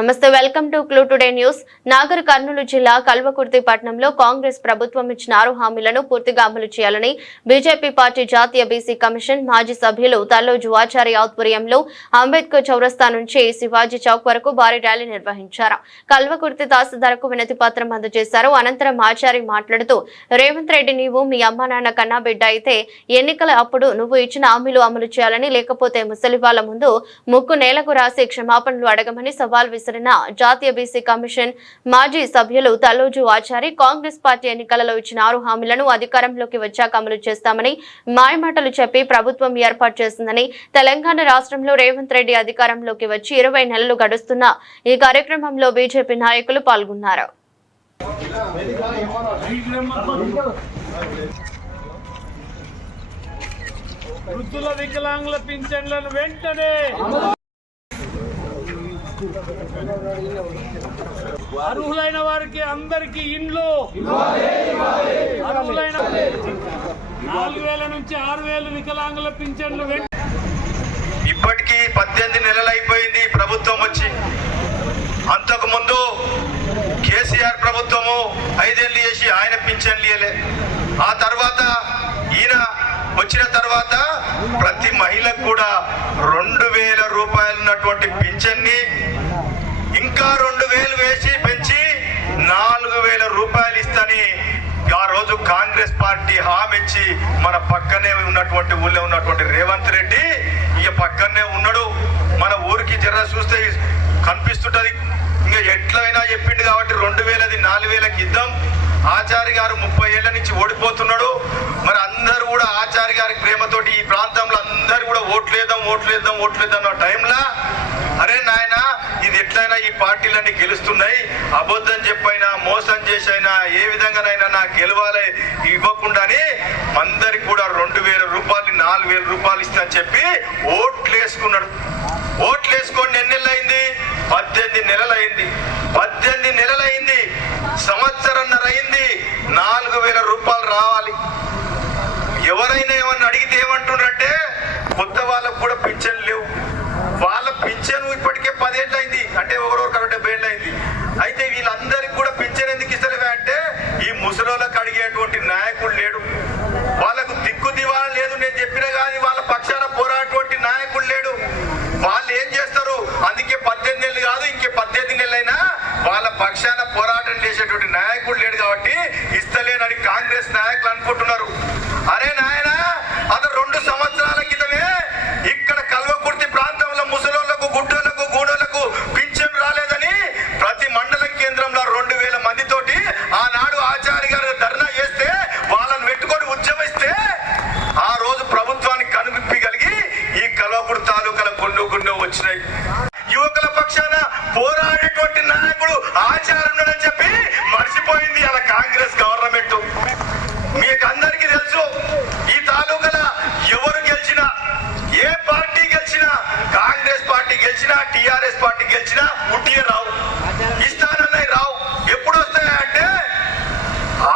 నమస్తే, welcome to clue today news. Nagar Kurnool జిల్లా కల్వకుర్తి పట్టణంలో కాంగ్రెస్ ప్రభుత్వం ఇచ్చిన 6 హామీలను పూర్తిగా అమలు చేయాలని బీజేపీ పార్టీ జాతీయ బీసీ కమిషన్ మాజీ సభ్యులు తల్లోజు ఆచార్య ఆధ్వర్యంలో అంబేద్కర్ చౌరస్తా నుంచి శివాజీ చౌక్ వరకు భారీ ర్యాలీ నిర్వహించారు. కల్వకుర్తి తహసీల్దార్కు వినతి పత్రం అందజేశారు. అనంతరం ఆచార్య మాట్లాడుతూ, రేవంత్ రెడ్డి, నీవు మీ అమ్మా నాన్న కన్నా బిడ్డ అయితే ఎన్నికల అప్పుడు నువ్వు ఇచ్చిన హామీలు అమలు చేయాలని, లేకపోతే ముసలి వాళ్ల ముందు ముక్కు నేలకు రాసి క్షమాపణలు అడగమని సవాల్ జాతీయ బీసీ కమిషన్ మాజీ సభ్యులు తల్లోజు ఆచారి కాంగ్రెస్ పార్టీ ఎన్నికలలో ఇచ్చిన 6 హామీలను అధికారంలోకి వచ్చాక అమలు చేస్తామని మాయమాటలు చెప్పి ప్రభుత్వం ఏర్పాటు చేసిందని, తెలంగాణ రాష్ట్రంలో రేవంత్ రెడ్డి అధికారంలోకి వచ్చి 20 నెలలు గడుస్తున్న ఈ కార్యక్రమంలో బీజేపీ నాయకులు పాల్గొన్నారు. వృద్ధుల వికలాంగుల పింఛన్లను వెంటనే అర్హులైన వారికి అందరికీ ఇండ్లు, అర్హులైన 4,000 నుంచి 6,000 వికలాంగుల పింఛన్లు. ఇప్పటికీ 18 నెలలు అయిపోయింది ప్రభుత్వం వచ్చి. అంతకు ముందు కేసీఆర్ ప్రభుత్వము 5 ఏళ్ళు చేసి ఆయన పింఛన్లు ఇవ్వలే. ఆ తర్వాత ఈయన వచ్చిన తర్వాత ప్రతి మహిళకు కూడా 2,000 రూపాయలు ఉన్నటువంటి పింఛన్ని ఇంకా 2,000 వేసి పెంచి 4,000 రూపాయలు ఇస్తని ఆ రోజు కాంగ్రెస్ పార్టీ హామీ ఇచ్చి మన పక్కనే ఉన్నటువంటి ఊళ్ళో ఉన్నటువంటి రేవంత్ రెడ్డి ఇక పక్కనే ఉన్నాడు. మన ఊరికి జర చూస్తే కనిపిస్తుంటది. ఇంకా ఎట్లయినా చెప్పిండు కాబట్టి 2,000ది 4,000కి ఇద్దాం. ఆచార్య గారు 30 ఏళ్ల నుంచి ఓడిపోతున్నాడు. మరి అందరూ కూడా ఆచార్య గారి ప్రేమతోటి ఈ ప్రాంతంలో అందరూ కూడా ఓట్లేద్దాం అన్న టైంలో, అరే నాయన ఇది ఎట్లయినా ఈ పార్టీలన్నీ గెలుస్తున్నాయి, అబద్ధం చెప్పైనా మోసం చేసైనా ఏ విధంగానైనా నాకు గెలవాలి ఇవ్వకుండానే అందరికి కూడా 2,000 రూపాయలు 4,000 రూపాయలు ఇస్తా అని చెప్పి ఓట్లేసుకున్నాడు. ఓట్లేసుకోండి ఎన్ని నెలలు అయింది? 18 నెలలు అయింది. 18 నెలలు అయింది, సంవత్సరంన్నర అయింది. 4,000 రూపాయలు రావాలి. ఎవరైనా ఏమన్నా అడిగితే ఏమంటుండ్రంటే కొత్త వాళ్ళకు కూడా పింఛన్ లేవు. వాళ్ళ పింఛను ఇప్పటికే 10 ఏళ్ళు అయింది, అంటే ఒకరొకరు 70 ఏళ్ళు అయింది. అయితే వీళ్ళందరికీ కూడా పింఛన్ ఎందుకు ఇస్తలేవే అంటే ఈ ముసలోళ్ళకి అడిగేటువంటి నాయకుడు లేడు, వాళ్ళకు దిక్కు దివాళ లేదు. నేను చెప్పినా కానీ వాళ్ళ పక్షాన పోరాటటువంటి నాయకుడు లేడు. వాళ్ళు ఏం చేస్తారు? అందుకే 18 నెలలు కాదు, ఇంకే 18 నెలలైనా వాళ్ళ పక్షాన పోరాటం చేసేటువంటి నాయకుడు లేడు కాబట్టి ఇస్తలేనని కాంగ్రెస్ నాయకులు అనుకుంటున్నారు. అరే నాయన, అది 2 సంవత్సరాల క్రితమే ఇక్కడ కల్వకుర్తి ప్రాంతంలో ముసలోళ్లకు, గుడ్డోళ్లకు, గూడోళ్లకు పింఛన్ రాలేదని ప్రతి మండల కేంద్రంలో 2,000 మందితోటి ఆనాడు ఆచార్య గారు ధర్నా చేస్తే వాళ్ళని పెట్టుకొని ఉద్యమిస్తే ఆ రోజు ప్రభుత్వానికి కనువిప్పగలిగి ఈ కల్వకుర్తి తాలూకాల గుండు వచ్చినాయి. యువకుల పక్షాన పోరాడేటువంటి నాయకుడు ఆచార్యుడని చెప్పి మర్చిపోయింది అలా కాంగ్రెస్ గవర్నమెంట్. మీకు అందరికీ తెలుసు, ఈ తాలూకాల ఎవరు గెలిచినా, ఏ పార్టీ గెలిచినా, కాంగ్రెస్ పార్టీ గెలిచినా, టిఆర్ఎస్ పార్టీ గెలిచినా ఉట్టియే రావు, ఇస్తానన్నాయి రావు. ఎప్పుడు వస్తాయంటే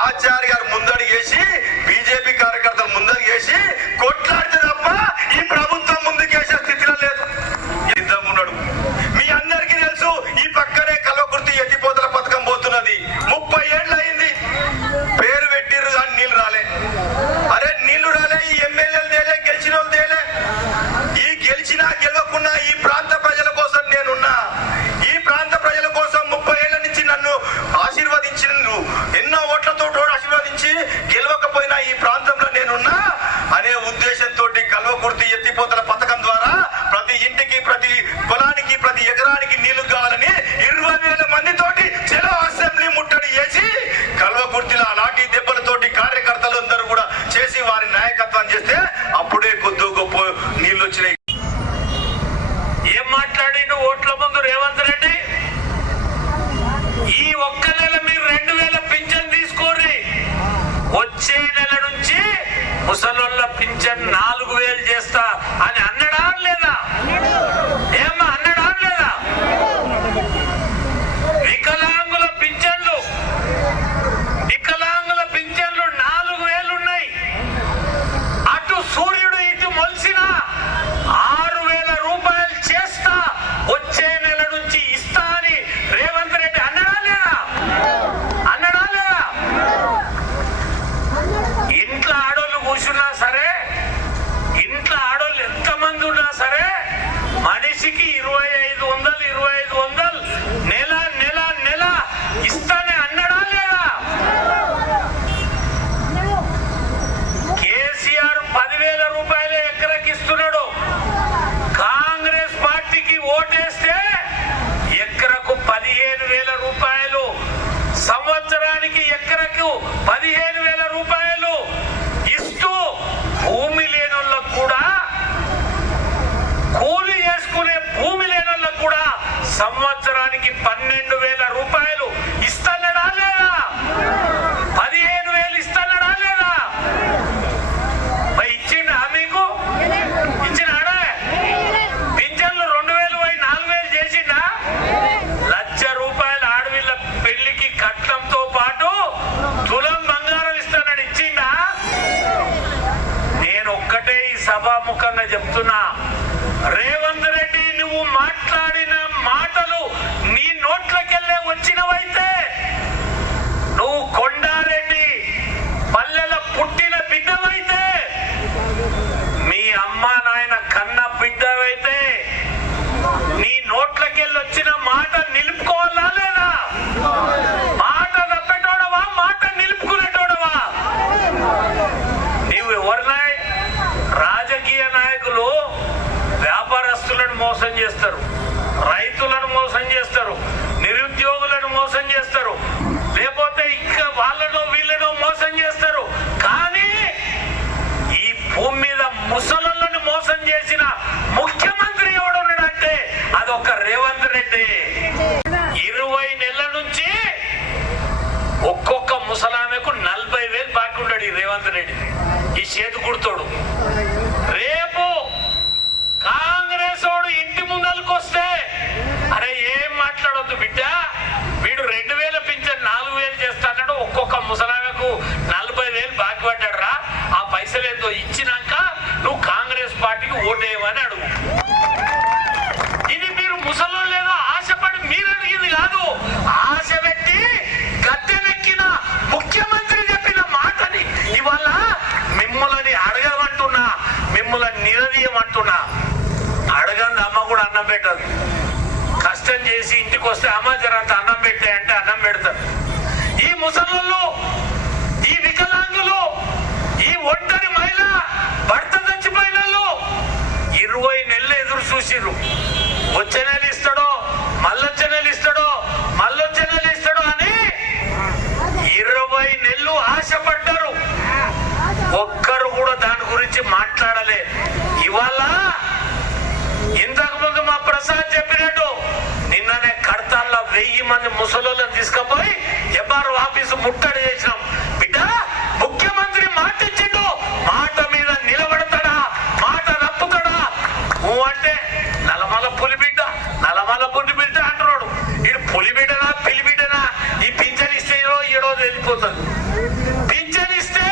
ఆచార్య గారు ముందడి చేసి, బీజేపీ కార్యకర్తలు ముందడి చేసి కొట్లాడితే తప్ప ఈ ప్రభుత్వం ముందుకేసే స్థితిలో లేదు. సిద్ధంగా ఉన్నాడు. మీ అందరికీ తెలుసు, ఈ పక్కనే కల్వకుర్తి ఎత్తిపోతల పథకం పోతున్నది. 30 ఏళ్ళు అయింది. పేరు పెట్టిర్రు కానీ నీళ్లు రాలే. అరే నీళ్లు రాలే, ఈ ఎమ్మెల్యేలు తేలే, గెలిచిన వాళ్ళు తేలే. ఈ గెలిచినా గెలవకున్నా ఈ ప్రాంత ప్రజల కోసం నేనున్నా. ఈ ప్రాంత ప్రజల కోసం 30 ఏళ్ల నుంచి నన్ను ఆశీర్వదించి, ఎన్నో ఓట్లతో ఆశీర్వదించి గెలవకపోయినా ఈ ప్రాంతంలో నేనున్నా అనే ఉద్దేశంతో కల్వకుర్తి ఎత్తిపోతల పథకం ద్వారా ప్రతి ఇంటికి, ప్రతి పొలానికి, ప్రతి ఎకరానికి నీళ్లు కావాలని 20,000 మందితోటి చెలో అసెంబ్లీ ముట్టడి చేసి కల్వకుర్తిలో లాఠీ దెబ్బలతోటి కార్యకర్తలు అందరూ కూడా చేసి వారి నాయకత్వం చేస్తే అప్పుడే కొద్ది గొప్ప నీళ్లు వచ్చినాయి. ఏం మాట్లాడిండు ఓట్ల ముందు రేవంత్ రెడ్డి? ఈ ఒక్క నెల మీరు 2,000 పింఛన్ తీసుకోర్రి, వచ్చే నెల నుంచి ముసలోళ్ళ పింఛన్ 4,000 చేస్తా అని అన్నడా లేదా? ఏమ్మా అన్నడా లేదా? సంవత్సరానికి 12,000 రూపాయలు ఇస్తానడా లేదా? 15,000 ఇస్తానడా లేదా? ఇచ్చిండా మీకు? ఇచ్చినాడా? పింఛన్లు 2,000 పోయి 4,000 చేసిండా? ₹1,00,000 ఆడవిళ్ళ పెళ్లికి కట్నంతో పాటు తులం బంగారం ఇస్తానని ఇచ్చిండా? నేను ఒక్కటే ఈ సభాముఖంగా చెప్తున్నా, రేవంత్ రెడ్డి నువ్వు మాట్లాడిన మాటలు నీ నోట్లకెళ్ళే వచ్చినవైతే, నువ్వు కొండారెడ్డి పల్లెల పుట్టిన బిడ్డవైతే, మీ అమ్మా నాయన కన్న బిడ్డవైతే, నీ నోట్లకెళ్ళి వచ్చిన మాట నిలుపుకోవాలా లేదా? మాట తప్పేటోడవా? మాట నిలుపుకునేటోడవా? నీవు ఎవరినాయ్? రాజకీయ నాయకులు వ్యాపారస్తులను మోసం చేస్తారు, రైతులను మోసం చేస్తారు, నిరుద్యోగులను మోసం చేస్తారు, లేకపోతే ఇంకా వాళ్ళను వీళ్ళను మోసం చేస్తారు. కానీ ఈ భూమి మీద ముసలులను మోసం చేసిన ముఖ్యమంత్రి ఎవడున్నాడంటే అదొక రేవంత్ రెడ్డి. 20 నెలల నుంచి ఒక్కొక్క ముసలామెకు 40,000 బాకీ ఉన్నాడు ఈ రేవంత్ రెడ్డి, ఈ చేతు కుడుతోడు. రేపు కాంగ్రెస్ వాడు ఇంటి ముందరకు వస్తే, అరే ఏం మాట్లాడొద్దు బిడ్డ, వీడు 2,000 పింఛన్ 4,000 చేస్తాడు, ఒక్కొక్క ముసలామెకు 40,000 బాకీ పడ్డాడు రా, ఆ పైసలు ఏందో ఇచ్చినాక నువ్వు కాంగ్రెస్ పార్టీకి ఓటేయమని అడుగు. ఇది మీరు ముసలో లేదో ఆశపడి మీరు అడిగింది కాదు, ఆశ పెట్టి గద్దెనెక్కిన ముఖ్యమంత్రి చెప్పిన మాటని ఇవాళ మిమ్మల్ని అడగమంటున్నా, మిమ్మల్ని నిలదీయమంటున్నా. అడగండి, అమ్మ కూడా అన్నం పెట్టదు. కష్టం చేసి ఇంటికి వస్తే అమ్మ జరంత అన్నం పెట్టే అంటే అన్నం పెడతారు. ఈ ముసలు, ఈ వికలాంగులు, ఈ ఒంటరి మహిళ, భర్త చచ్చిపోయిన 20 నెలలు ఎదురు చూసిర్రు. వచ్చే నెల ఇస్తాడో, మళ్ళొచ్చే నెల ఇస్తాడో, మళ్ళొచ్చే నెల ఇస్తాడో అని 20 నెలలు ఆశపడ్డారు. ఒక్కరు కూడా దాని గురించి మాట్లాడలే. ఇవాళ ఇంతకు ముందు మా ప్రసాద్ చెప్పినట్టు నిన్ననే కడతాల్లో 1000 మంది ముసలోళ్ళని తీసుకుపోయి ఎంఆర్ఓ ఆఫీసు ముట్టడి చేసినాం. బిడ్డ, ముఖ్యమంత్రి మాట ఇచ్చిండు, మాట మీద నిలబడతాడా, మాట నప్పుతాడా? నువ్వు అంటే నలమల పులిబిడ్డ, నలమల పులిబిడ్డ అంటున్నాడు. ఇడు పులిబిడ్డనా పిలిబిడ్డనా? ఈ పింఛన్ ఇస్తే ఏడో వెళ్ళిపోతుంది. పింఛన్ ఇస్తే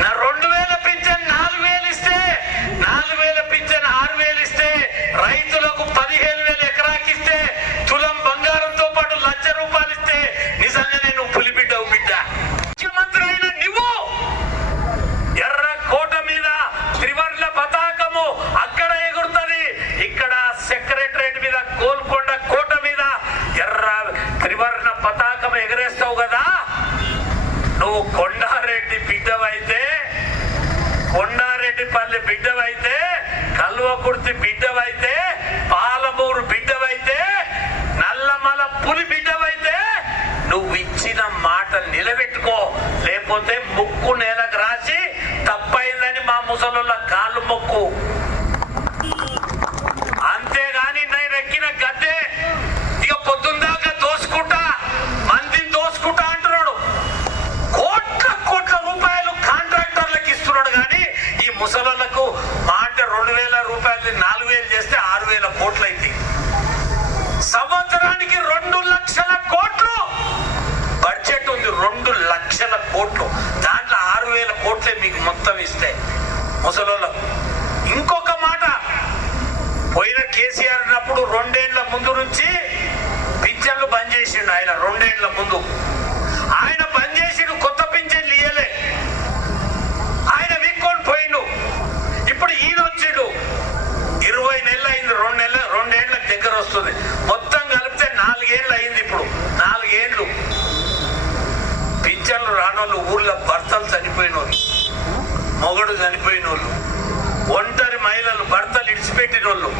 2,000 పింఛన్ 4,000 ఇస్తే, 4,000 పింఛన్ 6,000 ఇస్తే, రైతులకు 15,000 ఎకరాకి ఇస్తే, తులం బంగారంతో పాటు ₹1,00,000 ఇస్తే నిజంగా నేను పులిబిడ్డవు బిడ్డ. ముఖ్యమంత్రి అయిన నువ్వు ఎర్ర కోట మీద త్రివర్ణ పతాకము అక్కడ ఎగురుతుంది, ఇక్కడ సెక్రటరేట్ మీద గోల్కొండ కోట మీద ఎర్ర త్రివర్ణ పతాకం ఎగరేస్తావు కదా. నువ్వు కొండారెడ్డి బిడ్డవైతే, కొండారెడ్డిపల్లి బిడ్డవైతే, కల్వకుర్తి బిడ్డవైతే, పాలమూరు బిడ్డవైతే, నల్లమల పులి బిడ్డవైతే నువ్వు ఇచ్చిన మాట నిలబెట్టుకో, లేకపోతే ముక్కు నేలకు రాసి తప్పైందని మా ముసలుల కాళ్ళు మొక్కు. అంతేగాని నేను ఎక్కిన గద్దె ఇక పొద్దుందాకా దోసుకుంటా, మందిని దోసుకుంటా అంటున్నాడు. కోట్ల రూపాయలు కాంట్రాక్టర్లకు ఇస్తున్నాడు. కానీ ఈ ముసలకు మాట 2,000 రూపాయలు 4,000 చేస్తే 6,000 కోట్లు అయితే, సంవత్సరానికి 2 లక్షల కోట్లు బడ్జెట్ ఉంది. 2 లక్షల కోట్లు, దాంట్లో 6,000 కోట్లే మీకు మొత్తం ఇస్తే ముసలోళ్ళకు. ఇంకొక మాట, పోయిన కేసీఆర్ ఉన్నప్పుడు 2 ఏళ్ల ముందు నుంచి పింఛన్లు బంద్ చేసిండు ఆయన. 2 ఏళ్ల ముందు ఆయన బంద్ చేసిండు, కొత్త పింఛన్లు ఇయ్యలే, ఆయన విక్కొని పోయిండు. ఇప్పుడు ఈయన వచ్చిండు, 20 నెలలు అయింది, 2 ఏళ్ళకి దగ్గర వస్తుంది. మొత్తం కలిపితే 4 ఏళ్ళు అయింది. ఇప్పుడు 4 ఏళ్ళు పింఛన్లు రానోళ్ళు, ఊర్లో భర్తలు చనిపోయిన వాళ్ళు, మొగడు చనిపోయిన వాళ్ళు, ఒంటరి మహిళలు, భర్తలు ఇడిచిపెట్టిన వాళ్ళు,